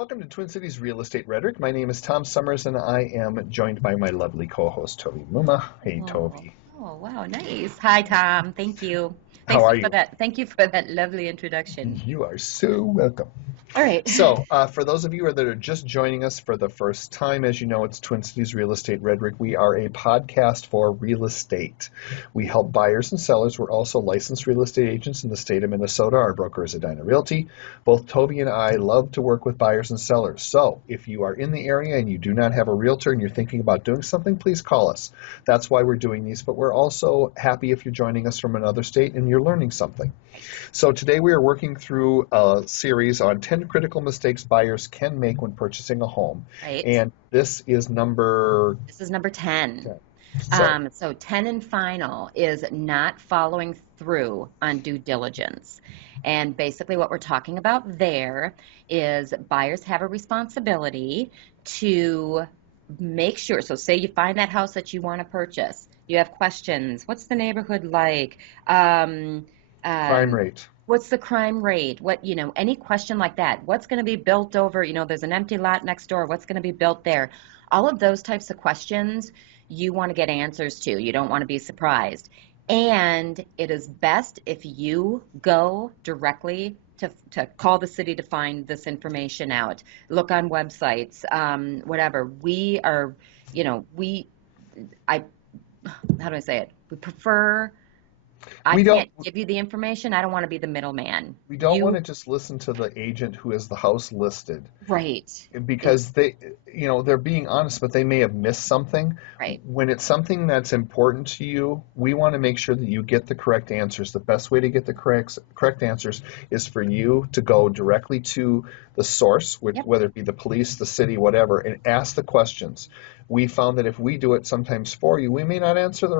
Welcome to Twin Cities Real Estate Rhetoric. My name is Tom Sommers, and I am joined by my lovely co-host, Toby Muma. Hey, Oh, Toby. oh, wow, nice. Hi, Tom. Thank you. How Thanks are for you? that. Thank you for that lovely introduction. You are so welcome. All right. For those of you that are just joining us for the first time, as you know, it's Twin Cities Real Estate Rhetoric. We are a podcast for real estate. We help buyers and sellers. We're also licensed real estate agents in the state of Minnesota. Our broker is Edina Realty. Both Toby and I love to work with buyers and sellers. So if you are in the area and you do not have a realtor and you're thinking about doing something, please call us. That's why we're doing these. But we're also happy if you're joining us from another state and you're learning something. So today we are working through a series on 10 critical mistakes buyers can make when purchasing a home. Right. And this is number This is number 10. 10. So, So 10 and final is not following through on due diligence. And basically what we're talking about there is buyers have a responsibility to make sure. So say you find that house that you want to purchase. You have questions. What's the neighborhood like? Um, crime um, rate. what's the crime rate? Any question like that. What's going to be built over? There's an empty lot next door. What's going to be built there? All of those types of questions you want to get answers to. You don't want to be surprised. And it is best if you go directly to call the city to find this information out. Look on websites, whatever. I, how do I say it? We prefer I We don't can't give you the information. I don't want to be the middleman. we don't want You, to just listen to the agent who has the house listed right. because they're being honest, but they may have missed something. Right. When it's something that's important to you, we want to make sure that you get the correct answers. The best way to get the correct answers is for you to go directly to the source, Yep. whether it be the police, the city, whatever, and ask the questions. We found that if we do it sometimes for you, we may not ask the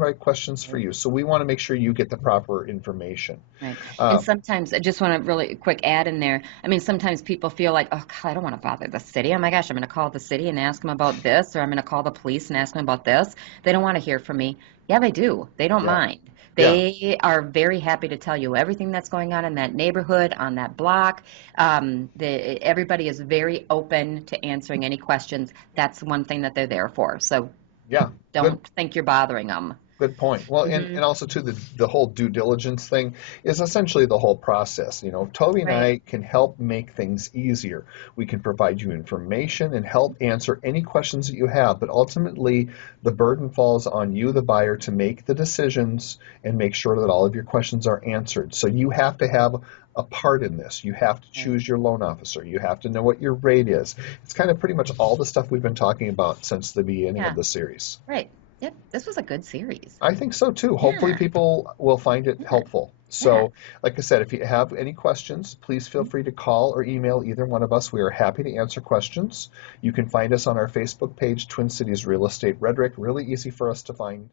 right questions for you. So we want to make sure you get the proper information. Right. And Uh, sometimes I just want to really quick add in there. I mean, sometimes people feel like, oh, God, I don't want to bother the city. Oh my gosh, I'm going to call the city and ask them about this, or I'm going to call the police and ask them about this. They don't want to hear from me. Yeah, they do. They don't yeah, mind. yeah. They are very happy to tell you everything that's going on in that neighborhood, on that block. Everybody is very open to answering any questions. That's one thing that they're there for. So Yeah, good don't think you're bothering them. good point. Well, and Hmm. also too the whole due diligence thing is essentially the whole process. Toby and Right. I can help make things easier. We can provide you information and help answer any questions that you have, but ultimately the burden falls on you, the buyer, to make the decisions and make sure that all of your questions are answered. So you have to have a part in this. You have to Right. choose your loan officer. You have to know what your rate is. It's kind of pretty much all the stuff we've been talking about since the beginning of Yeah. the series. Right. Yep. This was a good series. I think so too. Hopefully, Yeah. people will find it Yeah. helpful. Yeah. So, like I said, if you have any questions, please feel free to call or email either one of us. We are happy to answer questions. You can find us on our Facebook page, Twin Cities Real Estate Rhetoric. Really easy for us to find.